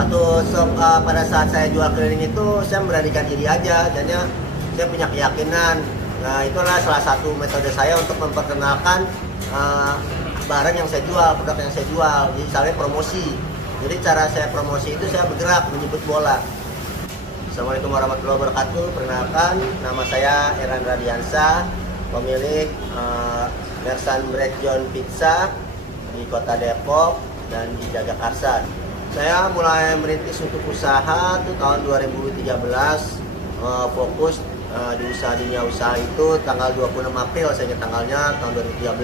Waktu pada saat saya jual keliling itu saya memberanikan diri aja, jadinya saya punya keyakinan. Nah, itulah salah satu metode saya untuk memperkenalkan barang yang saya jual, produk yang saya jual. Jadi misalnya promosi. Jadi cara saya promosi itu saya bergerak menyebut bola. Assalamualaikum warahmatullahi wabarakatuh. Perkenalkan, nama saya Eran Radiansa, pemilik Mersan Bread John Pizza di Kota Depok dan di Jagakarsa. Saya mulai merintis untuk usaha itu tahun 2013, fokus di usaha dunia usaha itu tanggal 26 April saya tanggalnya tahun 2013.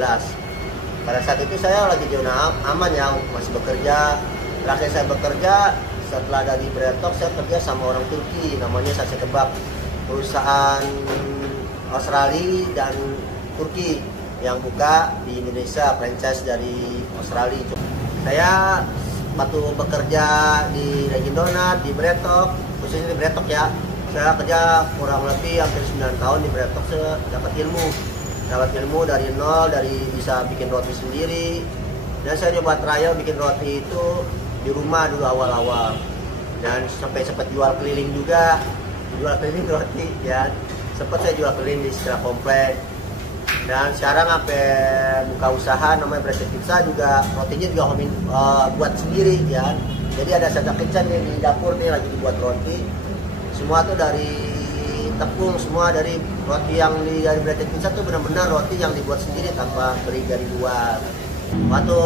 Pada saat itu saya lagi zona aman ya, masih bekerja. Terakhir saya bekerja setelah dari Bretok, saya kerja sama orang Turki namanya Sase Kebab, perusahaan Australia dan Turki yang buka di Indonesia, franchise dari Australia. Saya waktu bekerja di Ragin Donat, di Bretok, khususnya di Bretok ya, saya kerja kurang lebih hampir 9 tahun di Bretok. Saya dapat ilmu dari nol, dari bisa bikin roti sendiri, dan saya coba trial bikin roti itu di rumah dulu awal-awal, dan sampai sempat jual keliling juga, jual keliling roti ya, sempat saya jual keliling di sekitar komplek. Dan sekarang sampai buka usaha namanya Bread Pizza juga, rotinya juga buat sendiri ya. Jadi ada Santa Kitchen nih di dapur nih lagi dibuat roti. Semua tuh dari tepung, semua dari roti yang dari Bread Pizza tuh benar-benar roti yang dibuat sendiri tanpa beli dari luar. Waktu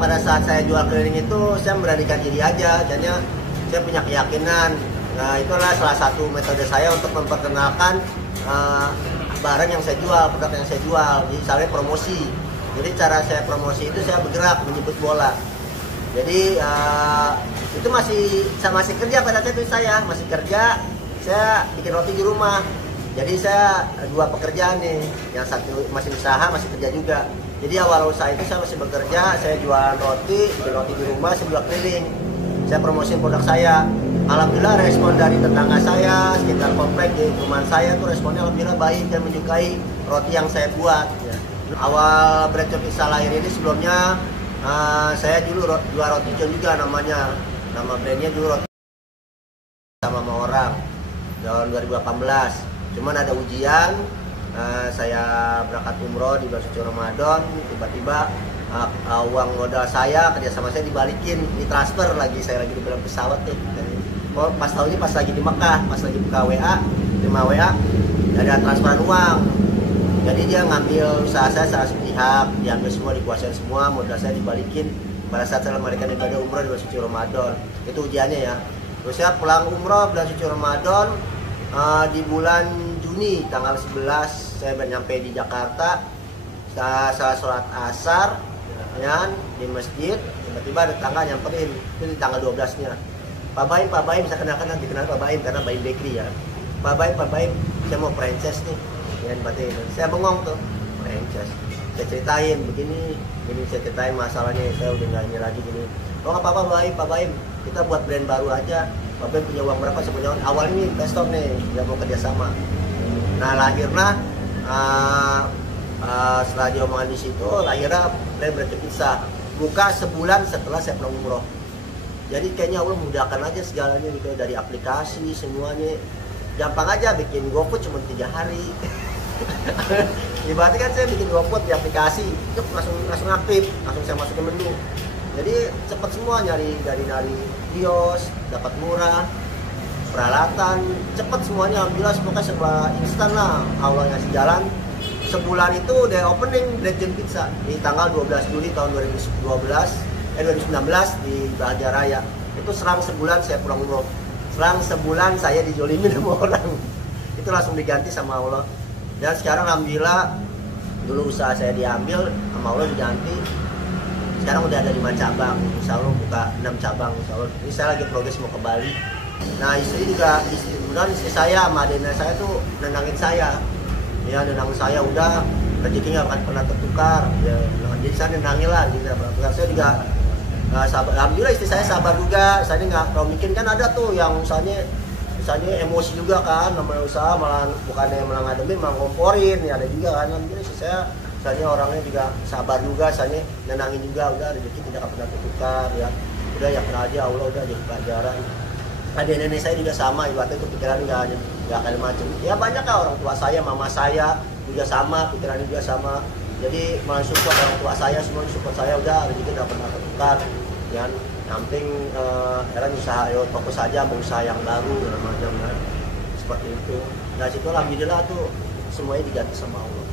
pada saat saya jual keliling itu saya memberanikan diri aja, jadinya saya punya keyakinan. Nah, itulah salah satu metode saya untuk memperkenalkan barang yang saya jual, produk yang saya jual. Jadi misalnya promosi. Jadi cara saya promosi itu saya bergerak menyebut bola. Jadi itu saya masih kerja pada saat itu, saya masih kerja, saya bikin roti di rumah. Jadi saya dua pekerjaan nih, yang satu masih usaha, masih kerja juga. Jadi awal usaha itu saya masih bekerja, saya jualan roti, bikin roti di rumah, saya jual keliling. Saya promosiin produk saya. Alhamdulillah respon dari tetangga saya, sekitar komplek di perumahan saya tuh responnya alhamdulillah baik dan menyukai roti yang saya buat. Ya. Awal Bread Pizza lahir ini sebelumnya saya dulu jual roti John juga namanya. Nama brandnya dulu roti sama orang tahun 2018. Cuman ada ujian, saya berangkat umroh di bulan suci Ramadan, tiba-tiba uang modal saya kerjasama saya dibalikin, ditransfer lagi, saya lagi di dalam pesawat tuh. Pas tahun ini pas lagi di Mekah, pas lagi buka WA, terima WA, ada transferan uang. Jadi dia ngambil usaha saya secara sepihak, diambil semua, dikuasain semua, modal saya dibalikin pada saat saya melarikan ibadah umroh di bulan suci Ramadan. Itu ujiannya ya. Terus saya pulang umroh bulan suci Ramadan di bulan Juni tanggal 11 saya nyampe di Jakarta. Saya sholat asar ya, di masjid, tiba-tiba ada tetangga nyamperin, itu di tanggal 12-nya. Pak Baim, saya kenalkan nanti, kenal Pak Baim karena Baim Bakery ya. Pak Baim, saya mau franchise nih. Ya, saya bengong tuh, franchise. Saya ceritain begini saya ceritain masalahnya, saya udah nggak ini lagi gini. Oh nggak apa-apa Pak Baim, kita buat brand baru aja. Pak Baim punya uang berapa? Saya punya uang. Awal ini investor nih, nggak mau kerjasama. Nah lahirnya setelah diomongan di situ, lahirnya Bread Pizza. Buka sebulan setelah saya pulang umroh. Jadi kayaknya Allah mudahkan aja segalanya gitu, dari aplikasi semuanya. Gampang aja bikin GoFood cuma 3 hari. Ibaratnya kan saya bikin GoFood di aplikasi, langsung aktif, langsung saya masukin menu. Jadi cepat semua, dari kios, dapat murah, peralatan, cepat semuanya. Alhamdulillah semoga serba instan lah. Allah ngasih jalan. Sebulan itu udah opening Bread Pizza di tanggal 12 Juli tahun 2019 di Bahagia Raya. Itu serang sebulan saya pulang umroh, serang sebulan saya dijolimin sama orang. Itu langsung diganti sama Allah. Dan sekarang alhamdulillah, dulu usaha saya diambil sama Allah, diganti. Sekarang udah ada 5 cabang, insya Allah buka 6 cabang insya Allah. Ini saya lagi progres mau ke Bali. Nah istri saya sama adiknya saya tuh nenangin saya. Ya nenangin saya, udah rezekinya akan pernah tertukar ya, jadi saya nenangin lah gitu. Saya juga alhamdulillah istri saya sabar juga. Saya nggak terlalu mikir, kan ada tuh yang misalnya emosi juga kan, namanya usaha malah bukannya malah ngademin, malah ngomporin ya, ada juga kan. Alhamdulillah istri saya orangnya juga sabar juga, nenangin juga, udah rezeki tidak akan pernah tertukar ya. udah yakin aja, Allah udah jadi pelajaran. Adik nenek saya juga sama, ibaratnya itu pikiran nggak kayak macam. Ya banyak lah orang tua saya, mama saya juga sama, pikirannya juga sama. Jadi malah support orang tua saya, semua support saya, udah rezeki udah pernah tertukar. Yang penting Eran usaha, yo fokus saja mau usaha yang baru dan macam kan. Seperti itu. Dari situ alhamdulillah tuh semuanya diganti sama Allah.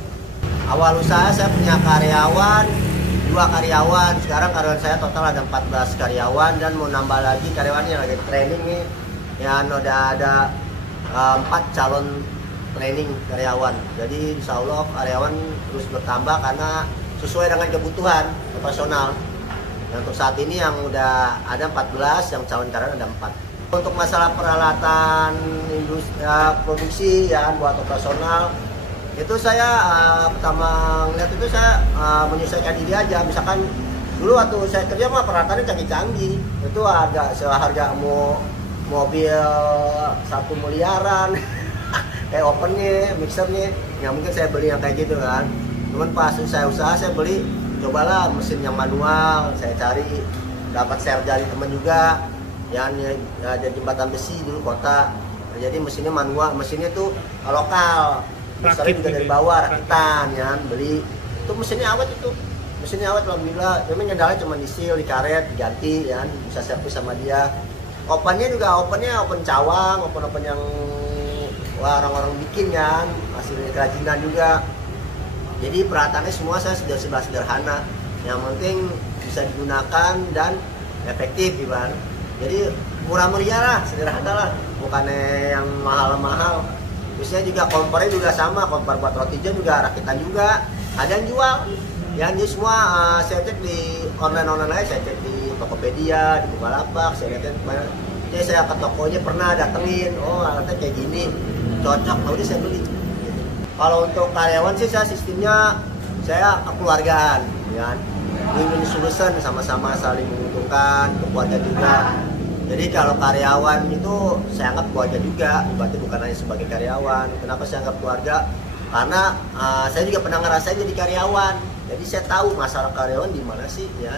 Awal usaha saya punya karyawan, 2 karyawan. Sekarang karyawan saya total ada 14 karyawan dan mau nambah lagi karyawannya lagi training nih. Yang udah ada 4 calon training karyawan. Jadi insya Allah karyawan terus bertambah karena sesuai dengan kebutuhan operasional. Untuk saat ini yang udah ada 14, yang calon karyawan ada 4. Untuk masalah peralatan industri produksi ya buat operasional, itu saya pertama ngeliat itu saya menyesuaikan diri aja. Misalkan dulu waktu saya kerja mah peralatannya canggih-canggih, itu seharga mobil 1 miliaran kayak opennya, mixernya, nggak mungkin saya beli yang kayak gitu kan. Cuman pas saya usaha saya beli, cobalah mesin yang manual, saya cari, dapat share dari temen juga yang ada jembatan besi dulu kota. Jadi mesinnya manual, mesinnya tuh lokal, misalnya juga dari bawah rakitan ya, beli itu mesinnya awet, itu mesinnya awet alhamdulillah. Memang kendalanya cuma disil, dikaret, diganti ya, bisa servis sama dia. Opennya juga open cawang, open yang orang-orang bikin kan, hasil kerajinan juga. Jadi peralatannya semua saya sudah sederhana, yang penting bisa digunakan dan efektif Iban. Jadi murah meriah lah, sederhana lah, bukannya yang mahal-mahal. Biasanya juga kompornya juga sama, kompor buat roti juga rakitan juga, ada yang jual. Yang semua saya cek di online aja, saya cek di Tokopedia, di Bukalapak, saya lihat banyak. Jadi saya ke tokonya pernah datengin, oh alatnya kayak gini, cocok, udah saya beli. Kalau untuk karyawan sih saya sistemnya saya kekeluargaan, ya. Win-win solution, sama-sama saling menguntungkan untuk keluarga juga. Jadi kalau karyawan itu saya anggap keluarga juga, berarti bukan hanya sebagai karyawan. Kenapa saya anggap keluarga? Karena saya juga pernah ngerasain jadi karyawan. Jadi saya tahu masalah karyawan di mana sih, ya.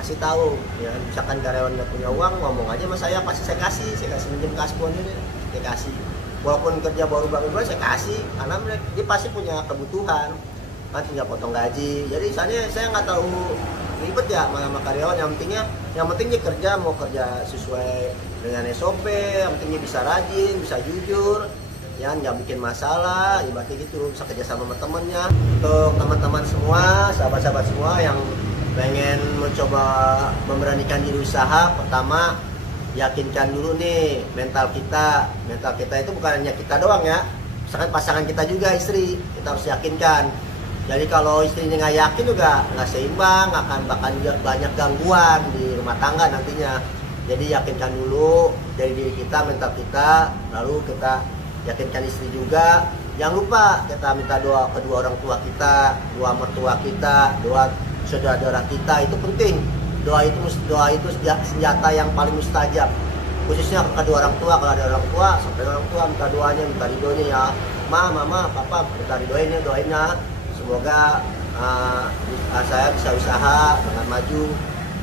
Kasih tahu, ya. Misalkan karyawan nggak punya uang, ngomong aja sama saya, pasti saya kasih minjem kasbon ini, saya kasih. Walaupun kerja baru bangun saya kasih, karena dia pasti punya kebutuhan, kan tinggal potong gaji. Jadi saya nggak terlalu ribet ya sama karyawan. Yang penting dia kerja, mau kerja sesuai dengan SOP, yang penting dia bisa rajin, bisa jujur, ya nggak bikin masalah, ibaratnya gitu, bisa kerja sama temennya. Untuk teman-teman semua, sahabat-sahabat semua yang pengen mencoba memberanikan diri usaha, pertama yakinkan dulu nih mental kita itu bukan hanya kita doang ya, misalkan pasangan kita juga, istri, kita harus yakinkan. Jadi kalau istrinya nggak yakin juga nggak seimbang, akan bahkan banyak gangguan di rumah tangga nantinya. Jadi yakinkan dulu dari diri kita, mental kita, lalu kita yakinkan istri juga. Jangan lupa kita minta doa kedua orang tua kita, doa mertua kita, doa saudara-saudara kita, itu penting. Doa itu senjata yang paling mustajab, khususnya ke kedua orang tua. Kalau ada orang tua, sampai orang tua minta doanya, minta ridhonya ya, mama, papa, minta doainnya. Semoga saya bisa usaha dengan maju.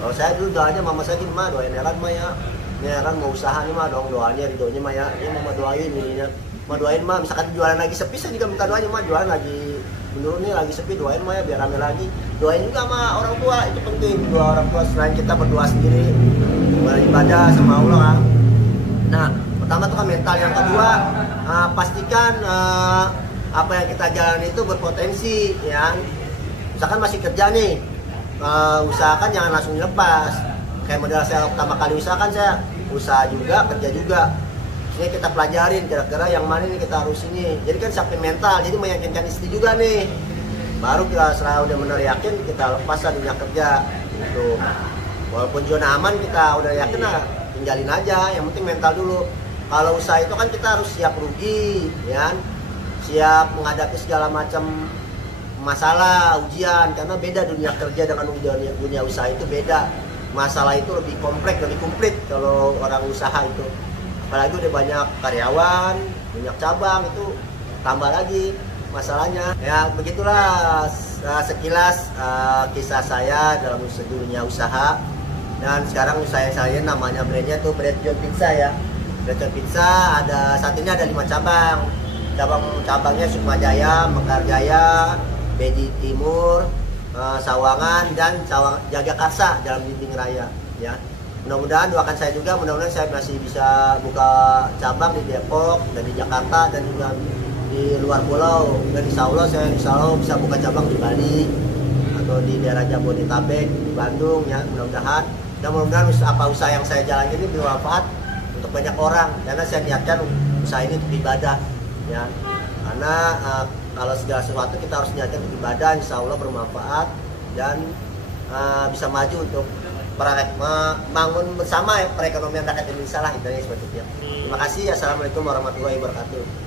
Kalau saya dulu doanya mama saya gini, mah doain Eran mah ya, ini Eran mau usaha nih mah, dong doanya ridhonya mah ya, ini mama doain ininya, mah doain mah. Misalkan jualan lagi sepi, saya juga minta doanya, mah jualan lagi menurut nih lagi sepi, doain mah ya biar rame lagi. Doain juga sama orang tua, itu penting. Doa orang tua selain kita berdoa sendiri, beribadah sama Allah kan. Nah pertama itu kan mental, yang kedua pastikan apa yang kita jalani itu berpotensi ya. Misalkan masih kerja nih, usahakan jangan langsung dilepas. Kayak modal saya pertama kali usahakan, saya usaha juga, kerja juga. Ini kita pelajarin kira-kira yang mana nih kita harus ini. Jadi kan sampai mental, jadi meyakinkan istri juga nih. Baru kita setelah udah benar yakin, kita lepas lah dunia kerja gitu. Walaupun zona aman kita udah yakin lah, tinggalin aja, yang penting mental dulu. Kalau usaha itu kan kita harus siap rugi ya, siap menghadapi segala macam masalah, ujian. Karena beda dunia kerja dengan dunia usaha, itu beda. Masalah itu lebih kompleks, lebih komplit kalau orang usaha itu. Apalagi udah banyak karyawan, banyak cabang, itu tambah lagi masalahnya. Ya begitulah sekilas kisah saya dalam dunia usaha. Dan sekarang saya namanya brandnya tuh Bread John Pizza ya. Bread John Pizza saat ini ada 5 cabang. Cabangnya Sukma Jaya, Mekarjaya, Beji Timur, Sawangan, dan Jagakarsa dalam Dinding Raya ya. Mudah-mudahan doakan saya juga, mudah-mudahan saya masih bisa buka cabang di Depok dan di Jakarta dan juga di luar pulau, dan insya Allah saya bisa buka cabang di Bali atau di daerah Jabodetabek, di Bandung ya, mudah-mudahan. Dan mudah-mudahan usaha yang saya jalan ini bermanfaat untuk banyak orang, karena saya niatkan usaha ini untuk ibadah ya. Karena kalau segala sesuatu kita harus niatkan untuk ibadah, insya Allah bermanfaat dan bisa maju untuk membangun bersama ya perekonomian rakyat Indonesia lah, intinya seperti itu ya. Terima kasih. Assalamualaikum warahmatullahi wabarakatuh.